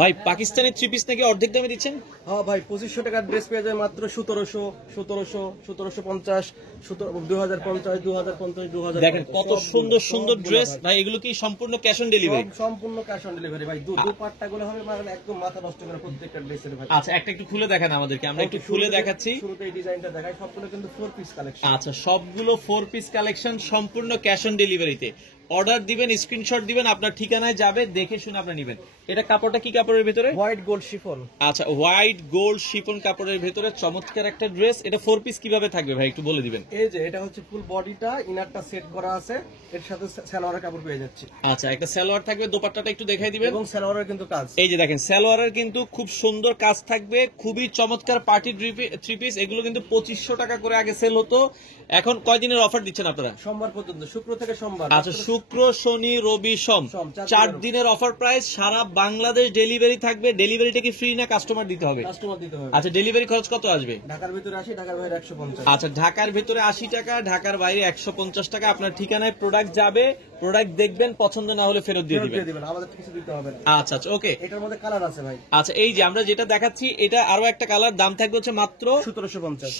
ভাই Pakistani three piece নাকি অর্ধেক দামে দিচ্ছেন? হ্যাঁ ভাই, 2500 টাকার ড্রেস পেয়ে যায় মাত্র 1750, 2050, 2050, দেখেন কত সুন্দর সুন্দর ড্রেস ভাই। এগুলো কি সম্পূর্ণ ক্যাশ অন ডেলিভারি? সম্পূর্ণ ক্যাশ অন ডেলিভারি ভাই। দুপাট্টা গুলো হবে মানে একদম মাথা নষ্ট করে প্রত্যেকটা ড্রেসের ভাই। আচ্ছা, একটা একটু খুলে দেখান আমাদেরকে, আমরা একটু খুলে দেখাচ্ছি। শুরুতে এই ডিজাইনটা দেখাই, সবগুলো কিন্তু 4 পিস কালেকশন। আচ্ছা, সবগুলো 4 পিস কালেকশন, সম্পূর্ণ ক্যাশ অন ডেলিভারিতে। অর্ডার দিবেন, স্ক্রিনশট দিবেন, আপনার ঠিকানায় যাবে, দেখে শুনে আপনি নেবেন। এটা কাপড়টা কি কাপড়ের ভিতরে? White gold chiffon. আচ্ছা, হোয়াইট গোল্ড শিফন কাপড়ের ভিতরে চমৎকার একটা ড্রেস। এটা 4 পিস কিভাবে থাকবে ভাই একটু বলে দিবেন। এই যে এটা হচ্ছে ফুল বডিটা, ইনারটা সেট করা আছে, এর সাথে সালোয়ারের কাপড় পেয়ে যাচ্ছে। আচ্ছা, একটা সালোয়ার থাকবে, দোপাট্টাটা একটু দেখাই দিবেন। এবং সালোয়ারের কিন্তু কাজ, এই যে দেখেন, সালোয়ারের কিন্তু খুব সুন্দর কাজ থাকবে, খুবই চমৎকার পার্টি থ্রি পিস। এগুলো কিন্তু 2500 টাকা করে আগে সেল হতো, এখন কয়দিনের অফার দিচ্ছেন আপনারা? সোমবার পর্যন্ত, শুক্র থেকে সোমবার। আচ্ছা, শুক্র শনি রবি সোম 4 দিনের অফার প্রাইস। সারা বাংলাদেশ ডেলিভারি থাকবে। ডেলিভারিটা কি ফ্রি না কাস্টমার দিতে হবে? কাস্টমার দিতে হবে। আচ্ছা, ডেলিভারি খরচ কত আসবে? ঢাকার ভিতরে 80, ঢাকার বাইরে 150। আচ্ছা, ঢাকার ভিতরে 80 টাকা, ঢাকার বাইরে 150 টাকা। আপনার ঠিকানায় প্রোডাক্ট যাবে, প্রোডাক্ট দেখবেন, পছন্দ না হলে ফেরত দিয়ে দিবেন। আমাদের কিছু দিতে হবে না। আচ্ছা আচ্ছা, ওকে। এটার মধ্যে কালার আছে ভাই। আচ্ছা, এই যে আমরা যেটা দেখাচ্ছি, এটা আরো একটা কালার, দাম থাকবে হচ্ছে মাত্র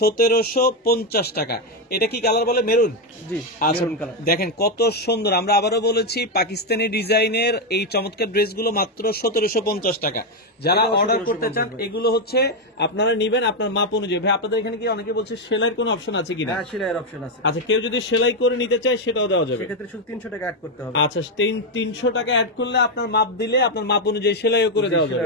1750 টাকা। এটা কি কালার বলে? মেরুন। জি, আচ্ছা, মেরুন কালার। দেখেন কত সুন্দর। আমরা আবারও বলেছি, পাকিস্তানি ডিজাইনের এই চমৎকার ড্রেসগুলো মাত্র 1750 টাকা। যারা অর্ডার করতে চান, এগুলো হচ্ছে আপনারা নিবেন আপনার মাপ অনুযায়ী। ভাই, আপনাদের এখানে কি অনেকে বলছে সেলাইয়ের কোনো অপশন আছে কিনা? হ্যাঁ, সেলাইয়ের অপশন আছে। আচ্ছা, কেউ যদি সেলাই করে নিতে চায় সেটাও দেওয়া যাবে। সেক্ষেত্রে শুধু 300 টাকা অ্যাড করতে হবে। আচ্ছা, 300 টাকা অ্যাড করলে আপনার মাপ দিলে আপনার মাপ অনুযায়ী সেলাইও করে দেওয়া যাবে।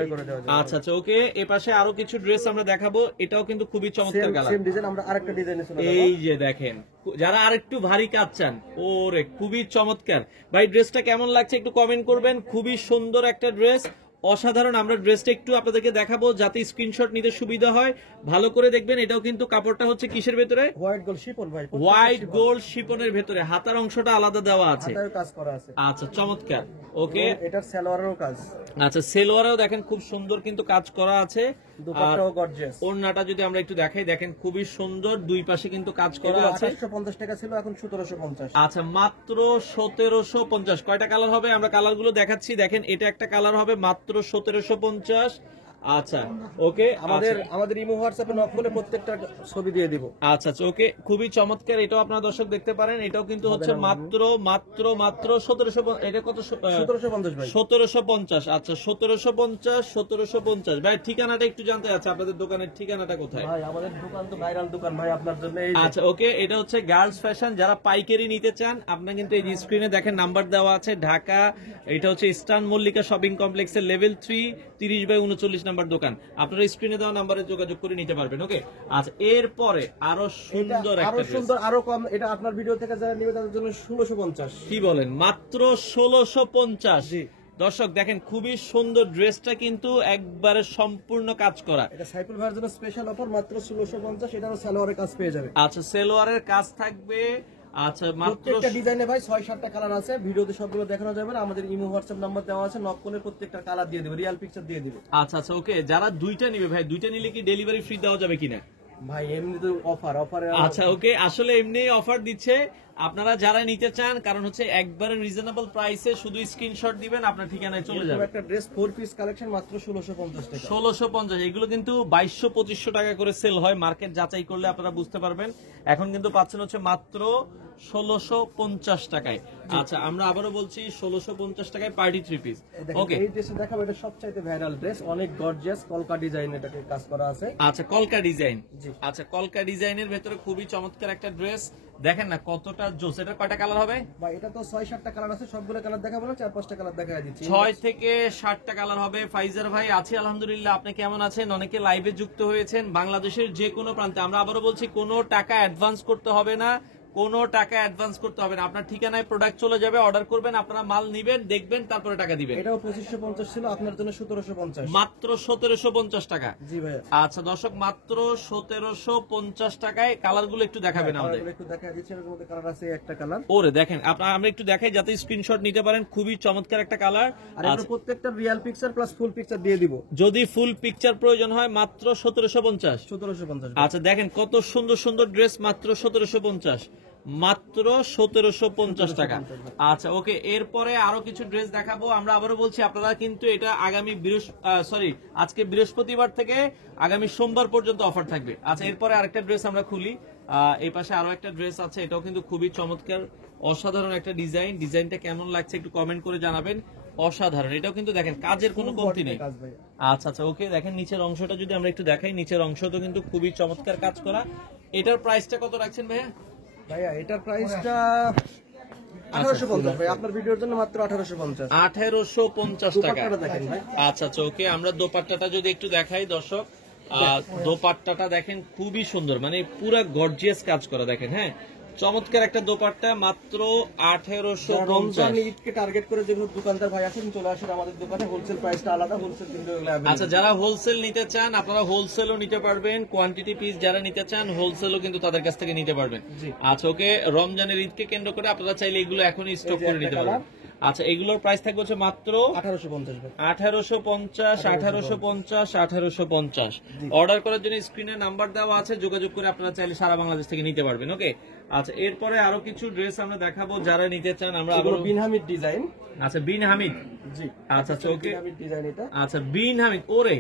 আচ্ছা আচ্ছা, ওকে। এ পাশে আরো কিছু ড্রেস আমরা দেখাবো, এটাও কিন্তু খুবই চমৎকার কালার। সেম ডিজাইন, আমরা আরেকটা ডিজাইনে চলে যাব। এই যে দেখেন, যারা আরেকটু ভারী কাজ চান, ওরে খুবই চমৎকার। ভাই, ড্রেসটা কেমন লাগছে একটু কমেন্ট করবেন। খুবই সুন্দর একটা ড্রেস, অসাধারণ। আমরা ড্রেসটা একটু আপনাদেরকে দেখাবো যাতে স্ক্রিনশট নিতে সুবিধা হয়। ভালো করে দেখবেন। এটাও কিন্তু কাপড়টা হচ্ছে কিসের ভেতরে? হোয়াইট গোল্ড শিফন ভাই। হোয়াইট গোল্ড শিফনের ভেতরে হাতার অংশটা আলাদা দেওয়া আছে। হাতায় কাজ করা আছে। আচ্ছা, চমৎকার, ওকে। এটার সালোয়ারেরও কাজ। আচ্ছা, সেলোয়ারেও দেখেন খুব সুন্দর কিন্তু কাজ করা আছে। দুপাট্টাও গর্জিয়াস। ওড়নাটা যদি আমরা একটু দেখাই, দেখেন খুবই সুন্দর, দুই পাশে কিন্তু কাজ করা আছে। 2850 টাকা ছিল, এখন 1750। আচ্ছা, মাত্র 1750। কয়টা কালার হবে আমরা কালারগুলো দেখাচ্ছি। দেখেন, এটা একটা কালার হবে মাত্র 1750। আচ্ছা, ওকে। আমাদের ইমো হোয়াটসঅ্যাপে নক করলে প্রত্যেকটা ছবি দিয়ে দিব। আচ্ছা আচ্ছা, ওকে, খুবই চমৎকার। এটাও আপনারা দর্শক দেখতে পারেন। এটাও কিন্তু হচ্ছে মাত্র মাত্র মাত্র 1750। এটা কত? 1750 ভাই। 1750। আচ্ছা, 1750 ভাই। ঠিকানাটা একটু জানতে চাচ্ছি, আপনাদের দোকানের ঠিকানাটা কোথায়? ভাই, আমাদের দোকান তো ভাইরাল দোকান ভাই, আপনার জন্য। আচ্ছা, ওকে। এটা হচ্ছে গার্লস ফ্যাশন। যারা পাইকারি নিতে চান, আপনারা কিন্তু এই স্ক্রিনে দেখেন নাম্বার দেওয়া আছে, ঢাকা। এটা হচ্ছে ইস্টার্ন মল্লিকা শপিং কমপ্লেক্সের লেভেল 3, 30/39 নাম্বার দোকান। আপনারা স্ক্রিনে দেওয়া নাম্বারে যোগাযোগ করে নিতে পারবেন, ওকে। আচ্ছা, এরপরে আরো সুন্দর একটা ড্রেস, আরো কম। এটা আপনার ভিডিও থেকে যারা নিবে তাদের জন্য 1650। কি বলেন? মাত্র 1650। দর্শক দেখেন, খুবই সুন্দর ড্রেসটা, কিন্তু একবারে সম্পূর্ণ কাজ করা। এটা সাইকেল ভাইয়ের জন্য স্পেশাল অফার, মাত্র 1650। এটারও সালোয়ারের কাজ পেয়ে যাবে। আচ্ছা, সেলোয়ারের কাজ থাকবে। আচ্ছা, মাত্র প্রত্যেকটা ডিজাইনে ভাই 6-7টা কালার আছে, ভিডিওতে সবগুলো দেখানো যাবে না। আমাদের ইমো হোয়াটসঅ্যাপ নাম্বার দেওয়া আছে, নক করলে প্রত্যেকটা কালার দিয়ে দিবে, রিয়েল পিকচার দিয়ে দিবে। আচ্ছা আচ্ছা, ওকে। যারা দুইটা নিবে ভাই, দুইটা নিলে কি ডেলিভারি ফ্রি দেওয়া যাবে কিনা? ভাই, এমনি তো অফারে। আচ্ছা, ওকে। আসলে এমনি অফার দিচ্ছে, আপনারা যারা নিতে চান, কারণ হচ্ছে একবারে রিজনেবল প্রাইসে, শুধু স্ক্রিনশট দিবেন, আপনার ঠিকানায় চলে যাবে। একটা ড্রেস 4 পিস কালেকশন মাত্র 1650 টাকা। 1650। এগুলো কিন্তু 2200-2500 টাকা করে সেল হয়, মার্কেট যাচাই করলে আপনারা বুঝতে পারবেন। এখন কিন্তু পাচ্ছেন হচ্ছে মাত্র 1650 টাকায়। আচ্ছা, আমরা আবারও বলছি 1650 টাকায় পার্টি থ্রি পিস, ওকে। এই ড্রেসটা দেখাবো, এটা সবচাইতে ভাইরাল ড্রেস, অনেক গর্জিয়াস কলকা ডিজাইন এটাকে কাজ করা আছে। আচ্ছা, কলকা ডিজাইন। আচ্ছা, কলকা ডিজাইনের ভেতরে খুবই চমৎকার একটা ড্রেস। দেখেন না কতটা জোস। এটা কয়টা কালার হবে ভাই? এটা তো 6-7টা কালার আছে, সবগুলো কালার দেখাবো না, 4-5টা কালার দেখা দিচ্ছি। 6 থেকে 7টা কালার হবে। ফাইজার ভাই আছি আলহামদুলিল্লাহ, আপনি কেমন আছেন? অনেকে লাইভে যুক্ত হয়েছেন বাংলাদেশের যে কোনো প্রান্তে। আমরা আবারও বলছি, কোনো টাকা অ্যাডভান্স করতে হবে না, কোনো টাকা অ্যাডভান্স করতে হবে না। আপনার ঠিকানায় প্রোডাক্ট চলে যাবে, অর্ডার করবেন, আপনারা মাল নিবেন, দেখবেন, তারপরে টাকা দিবেন। এটাও 2550 ছিল, আপনার জন্য 1750। মাত্র 1750 টাকা। জি ভাই। আচ্ছা দর্শক, মাত্র 1750 টাকায়। কালার গুলো একটু দেখাবেন আমাদের। একটু দেখা দিচ্ছি, এর মধ্যে কালার আছে একটা কালার। ওরে দেখেন, আমরা একটু দেখাই যাতে স্ক্রিনশট নিতে পারেন। খুবই চমৎকার একটা কালার। আর এটা প্রত্যেকটা রিয়েল পিকচার প্লাস ফুল পিকচার দিয়ে দিব। যদি ফুল পিকচার প্রয়োজন হয়, মাত্র 1750। 1750। আচ্ছা, দেখেন কত সুন্দর সুন্দর ড্রেস, মাত্র 1750। মাত্র 1750 টাকা। আচ্ছা ওকে, এরপরে আরো কিছু ড্রেস দেখাবো আমরা। আবারও বলছি আপনারা কিন্তু এটা আগামী আজকে বৃহস্পতিবার থেকে আগামী সোমবার পর্যন্ত অফার থাকবে। আচ্ছা এরপরে আরেকটা ড্রেস আমরা খুলি। এই পাশে আরো একটা ড্রেস আছে, এটাও কিন্তু খুবই চমৎকার, অসাধারণ একটা ডিজাইনটা কেমন লাগছে একটু কমেন্ট করে জানাবেন। অসাধারণ, এটাও কিন্তু দেখেন কাজের কোনো কমতি নেই। আচ্ছা আচ্ছা ওকে, দেখেন নিচের অংশটা যদি আমরা একটু দেখাই, নিচের অংশটা কিন্তু খুবই চমৎকার কাজ করা। এটার প্রাইসটা কত রাখছেন ভাইয়া? ভাইয়া এটার প্রাইসটা 1850 ভাই, আপনার ভিডিওর জন্য মাত্র 1850। 1850 টাকা। দুপাট্টাটা দেখেন ভাই। আচ্ছা আচ্ছা ওকে, আমরা দোপাট্টাটা যদি একটু দেখাই দর্শক, দোপাট্টাটা দেখেন খুবই সুন্দর, মানে পুরা গর্জিয়াস কাজ করা দেখেন। হ্যাঁ, চমৎকার একটা দোপাট্টা, মাত্র 1850। রমজান ঈদকে টার্গেট করে যেগুলো দোকানদার ভাই আছেন চলে আসেন আমাদের দোকানে, হোলসেল প্রাইসটা আলাদা, হোলসেল কিন্তু এগুলো available। আচ্ছা যারা হোলসেল নিতে চান আপনারা হোলসেলও নিতে পারবেন, কোয়ান্টিটি পিস যারা নিতে চান হোলসেলও কিন্তু তাদের কাছ থেকে নিতে পারবেন। আচ্ছা ওকে, রমজানের ঈদকে কেন্দ্র করে আপনারা চাইলে এগুলো এখনই স্টক করে নিতে পারবেন। আচ্ছা এগুলোর প্রাইস থাকবে হচ্ছে মাত্র 1850 ভাই। 1850। অর্ডার করার জন্য স্ক্রিনে নাম্বার দেওয়া আছে, যোগাযোগ করে আপনারা চাইলে সারা বাংলাদেশ থেকে নিতে পারবেন। ওকে, আচ্ছা এরপরে আরো কিছু ড্রেস আমরা দেখাবো যারা নিতে চান। আমরা এগুলো বিন হামিদ ডিজাইন। আচ্ছা বিন হামিদ, জি আচ্ছা আচ্ছা ওকে, বিন হামিদ ডিজাইন এটা। আচ্ছা বিন হামিদ, ওরে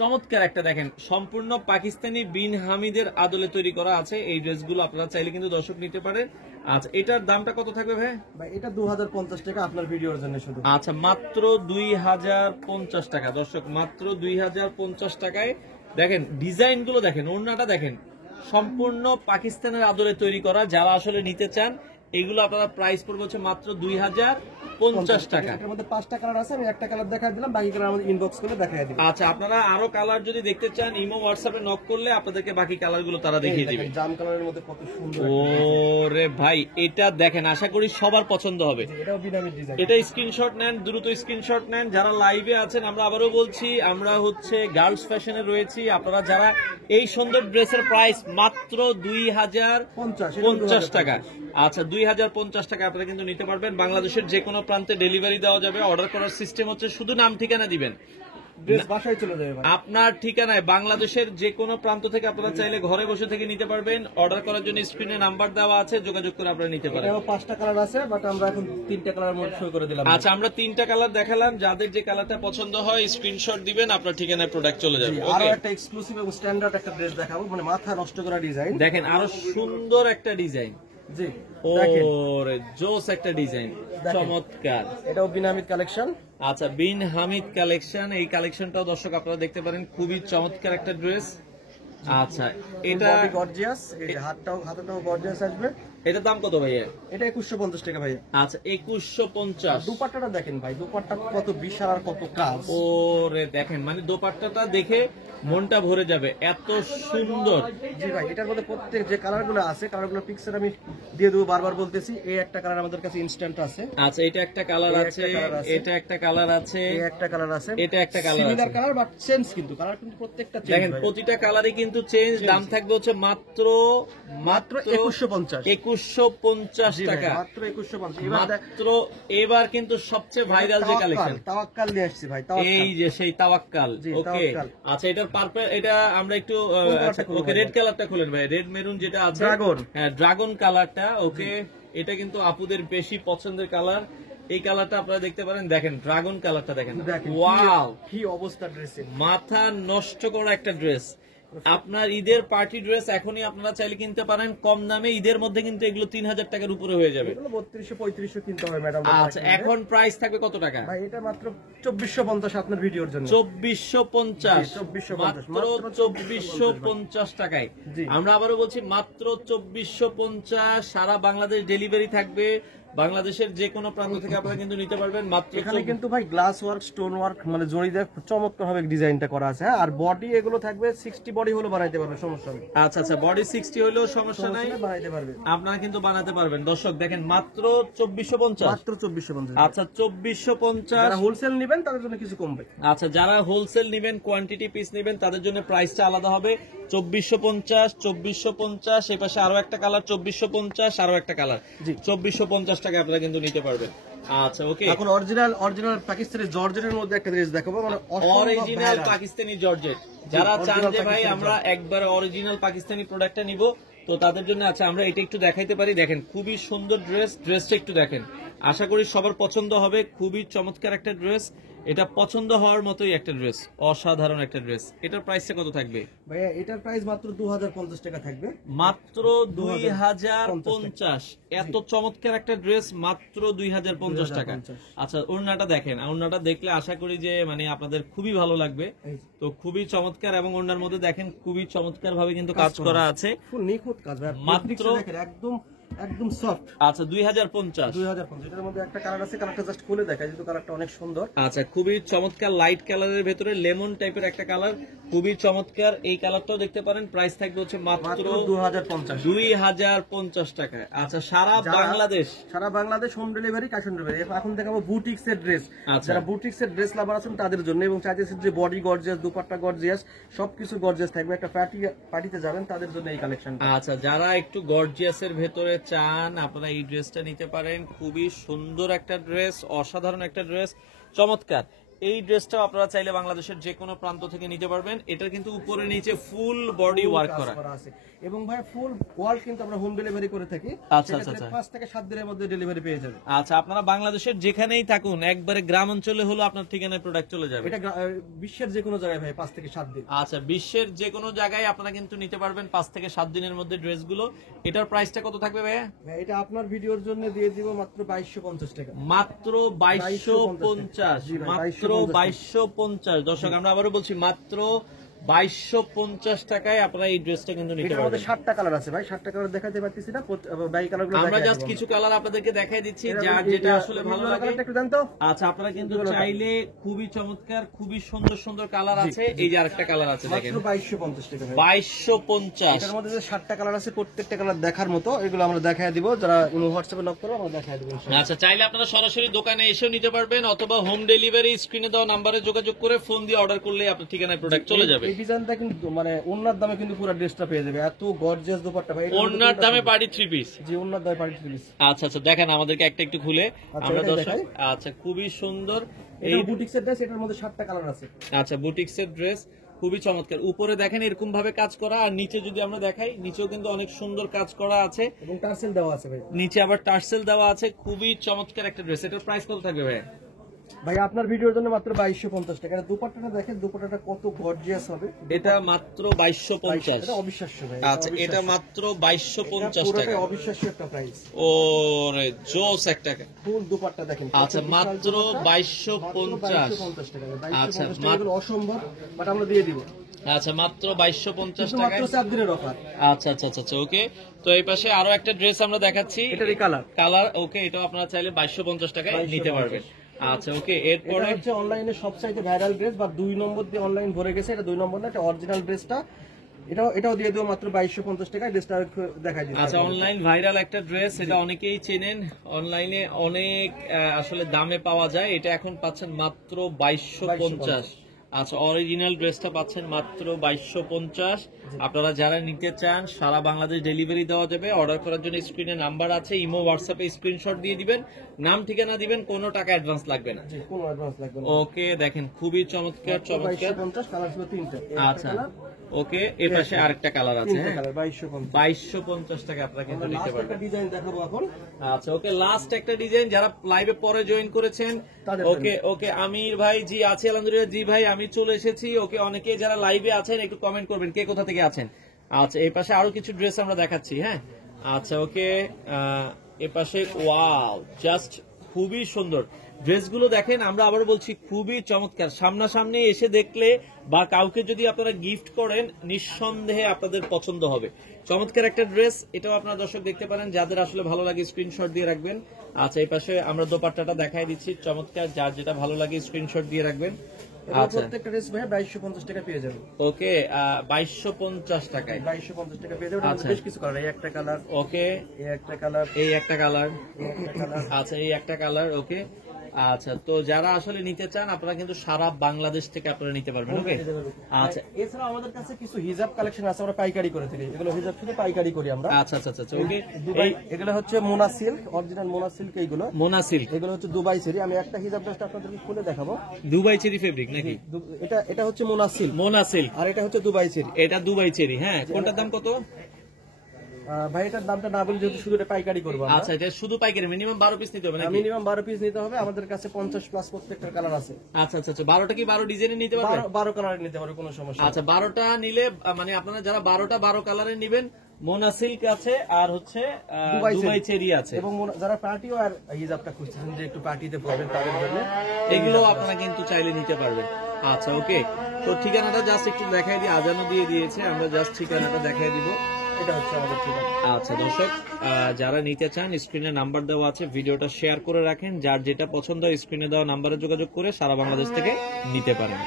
চমৎকার একটা দেখেন, সম্পূর্ণ পাকিস্তানি বিন হামিদের আদলে তৈরি করা আছে এই ড্রেসগুলো, আপনারা চাইলে কিন্তু দর্শক নিতে পারেন। আচ্ছা এটার দামটা কত থাকবে ভাই? ভাই এটা 2050 টাকা আপনার ভিডিওর জন্য শুধু। আচ্ছা মাত্র 2050 টাকা দর্শক, মাত্র 2050 টাকায়। দেখেন ডিজাইন গুলো দেখেন, ওড়নাটা দেখেন, সম্পূর্ণ পাকিস্তানের আদলে তৈরি করা। যারা আসলে নিতে চান এগুলো আপনারা প্রাইস পড়বে হচ্ছে মাত্র 2050 টাকা। এটার মধ্যে 5টা কালার আছে, আমি একটা কালার দেখাই দিলাম, বাকি কালার আমাদের ইনবক্স করে দেখাই দিই। আচ্ছা আপনারা আরো কালার যদি দেখতে চান ইমো হোয়াটসঅ্যাপে নক করলে আপনাদেরকে বাকি কালার গুলো তারা দেখিয়ে দিবে। জাম কালারের মধ্যে কত সুন্দর। ওরে ভাই এটা দেখেন, আশা করি সবার পছন্দ হবে। এটাও বিন হামিদ ডিজাইন। এটা স্ক্রিনশট নেন, দ্রুত স্ক্রিনশট নেন। যারা লাইভে আছেন আমরা আবারও বলছি আমরা হচ্ছে গার্লস ফ্যাশনে রয়েছি। আপনারা যারা এই সুন্দর ড্রেসের প্রাইস মাত্র 2050 টাকা। আচ্ছা 2050 টাকা আপনারা কিন্তু নিতে পারবেন। বাংলাদেশের যে কোনো প্রান্তে ডেলিভারি দেওয়া যাবে। অর্ডার করার সিস্টেম হচ্ছে শুধু নাম ঠিকানা দিবেন, ড্রেস বাসায় চলে যাবে ভাই। আপনার ঠিকানায় বাংলাদেশের যে কোনো প্রান্ত থেকে আপনারা চাইলে ঘরে বসে থেকে নিতে পারবেন। অর্ডার করার জন্য স্ক্রিনে নাম্বার দেওয়া আছে, যোগাযোগ করে আপনারা নিতে পারেন। এটাও 5টা কালার আছে, বাট আমরা এখন 3টা কালার মধ্যে শো করে দিলাম। আচ্ছা আমরা 3টা কালার দেখালাম, যাদের যে কালারটা পছন্দ হয় স্ক্রিনশট দিবেন, আপনার ঠিকানায় প্রোডাক্ট চলে যাবে। আরো ওকে, একটা এক্সক্লুসিভ এবং স্ট্যান্ডার্ড একটা ড্রেস দেখাবো, মানে মাথা নষ্ট করা ডিজাইন। দেখেন আরো সুন্দর একটা ডিজাইন। জি দেখেন, ওরে জোস একটা ডিজাইন, চমৎকার। এটাও বিন হামিদ কালেকশন। আচ্ছা বিন হামিদ কালেকশন, এই কালেকশনটাও দর্শক আপনারা দেখতে পারেন, খুবই চমৎকার একটা ড্রেস। আচ্ছা এটা গর্জিয়াস, এই যে হাতটাও গর্জিয়াস আসবে। এটার দাম কত ভাইয়া? এটা 2150 টাকা ভাই। আচ্ছা 2150। দুপাট্টাটা দেখেন ভাই, দুপাট্টা কত বিশাল আর কত কাজ। ওরে দেখেন, মানে দোপাট্টাটা দেখে মনটা ভরে যাবে, এত সুন্দর। জি ভাই, এটার মধ্যে প্রত্যেক যে কালারগুলো আছে, কালারগুলো পিকচার আমি দিয়ে দেবো, বারবার বলতেছি। এই একটা কালার আমাদের কাছে ইনস্ট্যান্ট আছে। আচ্ছা এটা একটা কালার আছে, এটা একটা কালার আছে, এই একটা কালার আছে, এটা একটা কালার আছে। সিমিলার কালার বাট চেঞ্জ, কিন্তু কালার কিন্তু প্রত্যেকটা চেঞ্জ। দেখেন প্রতিটা কালারই কিন্তু চেঞ্জ। দাম থাকবে হচ্ছে মাত্র 2150 টাকা। মাত্র 2150। মাত্র এবার কিন্তু সবচেয়ে ভাইরাল যে কালেকশন, তাওয়াক্কাল নিয়ে আসছি ভাই। এই যে সেই তাওয়াক্কাল। ওকে আচ্ছা এটার পার্পল, এটা আমরা একটু ওকে রেড কালারটা খুলেন ভাই, রেড মেরুন যেটা আছে, ড্রাগন। হ্যাঁ ড্রাগন কালারটা। ওকে এটা কিন্তু আপুদের বেশি পছন্দের কালার। এই কালারটা আপনারা দেখতে পারেন, দেখেন ড্রাগন কালারটা দেখেন, ওয়াও কি অবস্থা ড্রেসের, মাথা নষ্ট করা একটা ড্রেস। আপনার ঈদের পার্টি ড্রেস এখনই আপনারা চাইলে কিনতে পারেন কম দামে। ঈদের মধ্যে কিন্তু এগুলো 3000 টাকার উপরে হয়ে যাবে। 3200-3500 কিনতে হবে ম্যাডাম। আচ্ছা এখন প্রাইস থাকবে কত টাকা ভাই? এটা মাত্র 2450 আপনার ভিডিওর জন্য। 2450, মাত্র 2450 টাকায়। আমরা আবারও বলছি মাত্র 2450। সারা বাংলাদেশ ডেলিভারি থাকবে, বাংলাদেশের যে কোনো প্রান্ত থেকে আপনারা কিন্তু নিতে পারবেন মাত্র। এখানে কিন্তু ভাই গ্লাস ওয়ার্ক, স্টোন ওয়ার্ক, মানে জড়ি দিয়ে চমৎকার ভাবে ডিজাইনটা করা আছে। হ্যাঁ, আর বডি এগুলো থাকবে 60 বডি হলো বানাইতে পারবে, সমস্যা নেই। আচ্ছা আচ্ছা বডি 60 হলেও সমস্যা নাই, বানাইতে পারবে, আপনারা কিন্তু বানাতে পারবেন। দর্শক দেখেন মাত্র 2450, মাত্র 2450। আচ্ছা 2450। যারা হোলসেল নেবেন তাদের জন্য কিছু কমবে। আচ্ছা যারা হোলসেল নেবেন, কোয়ান্টিটি পিস নেবেন, তাদের জন্য প্রাইসটা আলাদা হবে। 2450। এই পাশে আরো একটা কালার 2450, আরো একটা কালার 2450 টাকা আপনারা কিন্তু নিতে পারবেন। আচ্ছা ওকে, এখন অরিজিনাল পাকিস্তানি জর্জেটের মধ্যে একটা ড্রেস দেখাবো, মানে অরিজিনাল পাকিস্তানি জর্জেট। যারা চান যে ভাই আমরা একবার অরিজিনাল পাকিস্তানি প্রোডাক্টটা নিব, তো তাদের জন্য আচ্ছা আমরা এটা একটু দেখাইতে পারি। দেখেন খুবই সুন্দর ড্রেসটা একটু দেখেন, আশা করি সবার পছন্দ হবে। খুবই চমৎকার একটা ড্রেস, এটা পছন্দ হওয়ার মতোই একটা ড্রেস, অসাধারণ একটা ড্রেস। এটার প্রাইসটা কত থাকবে ভাইয়া? এটার প্রাইস মাত্র 2050 টাকা থাকবে, মাত্র 2050। এত চমৎকার একটা ড্রেস মাত্র 2050 টাকা। আচ্ছা ওড়নাটা দেখেন, ওড়নাটা দেখলে আশা করি যে মানে আপনাদের খুবই ভালো লাগবে। তো খুবই চমৎকার, এবং ওড়নার মধ্যে দেখেন খুবই চমৎকার ভাবে কিন্তু কাজ করা আছে, ফুল নিখুঁত কাজ ভাই, মাত্র দেখেন একদম একদম সফট। আচ্ছা 2050। 2050 এটার মধ্যে একটা কালার আছে, কালারটা জাস্ট খুলে দেখাই, যেহেতু কালারটা অনেক সুন্দর। আচ্ছা খুবই চমৎকার লাইট কালারের ভেতরে লেমন টাইপের একটা কালার, খুবই চমৎকার। এই কালারটাও দেখতে পারেন, প্রাইস থাকবে হচ্ছে মাত্র 2050 টাকায়। আচ্ছা সারা Bangladesh home delivery, cash on delivery. এখন দেখাবো বুটিক্স এর ড্রেস, যারা বুটিক্স এর ড্রেস লাভার আছেন তাদের জন্য, এবং চাইতেছেন যে বডি গর্জিয়াস, দুপাট্টা গর্জিয়াস, সবকিছু গর্জিয়াস থাকবে, একটা পার্টিতে যাবেন তাদের জন্য এই কালেকশন। আচ্ছা যারা একটু গর্জিয়াসের ভেতরে চান আপনারা এই ড্রেসটা নিতে পারেন, খুবই সুন্দর একটা ড্রেস, অসাধারণ একটা ড্রেস, চমৎকার। এই ড্রেসটাও আপনারা চাইলে বাংলাদেশের যে কোনো প্রান্ত থেকে নিতে পারবেন। এটা কিন্তু উপরে নিচে ফুল বডি ওয়ার্ক করা আছে, এবং ভাই ফুল ওয়ার্ক কিন্তু আমরা হোম ডেলিভারি করে থাকি। আচ্ছা আচ্ছা 5 থেকে 7 দিনের মধ্যে ডেলিভারি পেয়ে যাবেন। আচ্ছা আপনারা বাংলাদেশের যেখানেই থাকুন, একবারে গ্রাম অঞ্চলে হলো আপনার ঠিকানায় প্রোডাক্ট চলে যাবে। এটা বিশ্বের যে কোনো জায়গায় ভাই 5 থেকে 7 দিন। আচ্ছা বিশ্বের যে কোনো জায়গায় আপনারা কিন্তু নিতে পারবেন 5 থেকে 7 দিনের মধ্যে ড্রেসগুলো। এটার প্রাইসটা কত থাকবে ভাইয়া? এটা আপনার ভিডিওর জন্য দিয়ে দিব মাত্র 2250 টাকা। মাত্র 2250, মাত্র 2250। দর্শক আমরা আবারও বলছি মাত্র 2250 টাকায় আপনারা এই ড্রেসটা কিন্তু নিতে পারবেন। 7টা কালার আছে ভাই, 7টা কালার দেখাতে পারতেছি না, বাকি কালারগুলো আমরা জাস্ট কিছু কালার আপনাদেরকে দেখাই দিচ্ছি, যার যেটা আসলে ভালো লাগে একটু দেন তো। আচ্ছা আপনারা কিন্তু চাইলে খুবই চমৎকার, খুবই সুন্দর সুন্দর কালার আছে। এই যে আরেকটা কালার আছে দেখেন, মাত্র 2250 টাকা ভাই। 2250। এর মধ্যে যে 7টা কালার আছে, প্রত্যেকটা কালার দেখার মতো, এগুলো আমরা দেখায় দিব। যারা হোয়াটসঅ্যাপে নক করবে আমরা দেখায় দিব। আচ্ছা চাইলে আপনারা সরাসরি দোকানে এসেও নিতে পারবেন, অথবা হোম ডেলিভারি স্ক্রিনে দেওয়া নম্বরে যোগাযোগ করে ফোন দিয়ে অর্ডার করলে আপনার ঠিকানায় প্রোডাক্ট চলে যাবে। এই ডিজাইনটা কিন্তু মানে ওন্নার দামে কিন্তু পুরো ড্রেসটা পেয়ে যাবে, এত গর্জিয়াস দুপাট্টা ভাই। ওন্নার দামে পার্টি 3 পিস। জি ওন্নার দামে পার্টি 3 পিস। আচ্ছা আচ্ছা দেখেন আমাদেরকে একটা একটু খুলে আমরা দর্শক। আচ্ছা খুবই সুন্দর এই বুটিক্সের ড্রেস, এটার মধ্যে 7টা কালার আছে। আচ্ছা বুটিক্সের ড্রেস খুবই চমৎকার, উপরে দেখেন এরকম ভাবে কাজ করা, আর নিচে যদি আমরা দেখাই নিচেও কিন্তু অনেক সুন্দর কাজ করা আছে, এবং টার্সেল দেওয়া আছে ভাই, নিচে আবার টার্সেল দেওয়া আছে। খুবই চমৎকার একটা ড্রেস। এটার প্রাইস কত থাকবে ভাই? ভাই আপনার ভিডিওর জন্য মাত্র 2250 টাকা। এটা দুপাট্টাটা দেখেন, দুপাট্টাটা কত গর্জিয়াস হবে। এটা মাত্র 2250। এটা অবিশ্বাস্য ভাই। আচ্ছা এটা মাত্র 2250 টাকা, অবিশ্বাস্য একটা প্রাইস। ওরে জোস একটা ফুল দুপাট্টা দেখেন। আচ্ছা মাত্র 2250 টাকা। আচ্ছা এগুলো অসম্ভব, বাট আমরা দিয়ে দিব। আচ্ছা মাত্র 2250 টাকা, মাত্র 7 দিনের অফার। আচ্ছা আচ্ছা আচ্ছা ওকে। তো এই পাশে আরো একটা ড্রেস আমরা দেখাচ্ছি, এটারই কালার ওকে, এটাও আপনারা চাইলে 2250 টাকায় নিতে পারবেন। আচ্ছা ওকে এরপরে হচ্ছে অনলাইনে সবচাইতে ভাইরাল ড্রেস, বা 2 নম্বর দিয়ে অনলাইন ভরে গেছে। এটা 2 নম্বর না, এটা অরিজিনাল ড্রেসটা। এটাও দিয়ে দেবো মাত্র 2250 টাকায়। ড্রেসটা দেখাই দিচ্ছি। আচ্ছা অনলাইন ভাইরাল একটা ড্রেস, এটা অনেকেই চেনেন, অনলাইনে অনেক আসলে দামে পাওয়া যায়। এটা এখন পাচ্ছেন মাত্র 2250। আচ্ছা অরিজিনাল ড্রেসটা পাচ্ছেন মাত্র 2250। আপনারা যারা নিতে চান সারা বাংলাদেশ ডেলিভারি দেওয়া যাবে। অর্ডার করার জন্য স্ক্রিনে নাম্বার আছে, ইমো হোয়াটসঅ্যাপে স্ক্রিনশট দিয়ে দিবেন, নাম ঠিকানা দিবেন, কোনো টাকা অ্যাডভান্স লাগবে না। কোনো অ্যাডভান্স লাগবে না। ওকে দেখেন খুবই চমৎকার চমৎকার। 2250 কালার ছিল 3টা। আচ্ছা ওকে এর পাশে আরেকটা কালার আছে, হ্যাঁ 2250 টাকা আপনারা কিন্তু নিতে পারবেন। ডিজাইন দেখাবো এখন। আচ্ছা ওকে লাস্ট একটা ডিজাইন, যারা লাইভে পরে জয়েন করেছেন ওকে ওকে আমির ভাই জি আছে আলহামদুলিল্লাহ, জি ভাই আমি চলে এসেছি। ওকে অনেকে যারা লাইভে আছেন একটু কমেন্ট করবেন কে কোথা থেকে আছেন। আচ্ছা এই পাশে আরো কিছু ড্রেস আমরা দেখাচ্ছি, হ্যাঁ আচ্ছা ওকে এ পাশে ওয়াও জাস্ট খুবই সুন্দর ড্রেসগুলো দেখেন। আমরা আবার বলছি খুবই চমৎকার, সামনাসামনি এসে দেখলে বা কাউকে যদি আপনারা গিফট করেন নিঃসন্দেহে আপনাদের পছন্দ হবে। চমৎকার একটা ড্রেস, এটাও আপনারা দর্শক দেখতে পারেন, যাদের আসলে ভালো লাগে স্ক্রিনশট দিয়ে রাখবেন। আচ্ছা এই পাশে আমরা দোপাট্টাটা দেখাই দিচ্ছি, চমৎকার, যার যেটা ভালো লাগে স্ক্রিনশট দিয়ে রাখবেন। আচ্ছা প্রত্যেকটা ড্রেস ভাই 2250 টাকা পেয়ে যাবেন। ওকে 2250 টাকায় 2250 টাকা পেয়ে যাবেন। বেশ কিছু কালার, এই একটা কালার, ওকে এই একটা কালার, এই একটা কালার, এই একটা কালার, আচ্ছা এই একটা কালার, ওকে। আচ্ছা তো যারা আসলে নিতে চান আপনারা কিন্তু সারা বাংলাদেশ থেকে আপনারা নিতে পারবেন। ওকে আচ্ছা এছাড়া আমাদের কাছে কিছু হিজাব কালেকশন আছে, আমরা পাইকারি করে থাকি। এগুলো হিজাব শুধু পাইকারি করি আমরা। আচ্ছা আচ্ছা আচ্ছা ওকে দুবাই, এগুলো হচ্ছে Mona silk, original Mona silk. এইগুলো মোনা সিল্ক, এগুলো হচ্ছে দুবাই চেরি। আমি একটা হিজাব ড্রেসটা আপনাদেরকে খুলে দেখাবো। দুবাই চেরি ফেব্রিক নাকি? এটা হচ্ছে মোনা সিল্ক, মোনা সিল্ক, আর এটা হচ্ছে দুবাই চেরি। এটা দুবাই চেরি, হ্যাঁ কোনটার দাম কত? ভাই এটার দামটা না বলি, যেহেতু শুধু এটা পাইকারি করবো আচ্ছা, এটা শুধু পাইকারি, মিনিমাম 12 পিস নিতে হবে নাকি? মিনিমাম 12 পিস নিতে হবে। আমাদের কাছে 50 প্লাস প্রত্যেকটা কালার আছে। আচ্ছা আচ্ছা আচ্ছা, 12টা কি 12 ডিজাইনের নিতে পারবে? 12 কালার নিতে পারবে, কোনো সমস্যা আচ্ছা, 12টা নিলে মানে আপনারা যারা 12টা 12 কালারের নেবেন, মোনা সিল্ক আছে আর হচ্ছে দুবাই চেরি আছে, এবং যারা পার্টি আর হিজাবটা খুঁজছেন যে একটু পার্টিতে পরবেন তাদের জন্য এগুলো আপনারা কিন্তু চাইলে নিতে পারবেন। আচ্ছা ওকে, তো ঠিকানাটা জাস্ট একটু দেখাই দিই, আজানও দিয়ে দিয়েছে, আমরা জাস্ট ঠিকানাটা দেখাই দিব। এটা হচ্ছে আমাদের ঠিকানা। আচ্ছা দর্শক, যারা নিতে চান স্ক্রিনে নাম্বার দেওয়া আছে, ভিডিওটা শেয়ার করে রাখেন, যার যেটা পছন্দ হয় স্ক্রিনে দেওয়া নাম্বারে যোগাযোগ করে সারা বাংলাদেশ থেকে নিতে পারেন।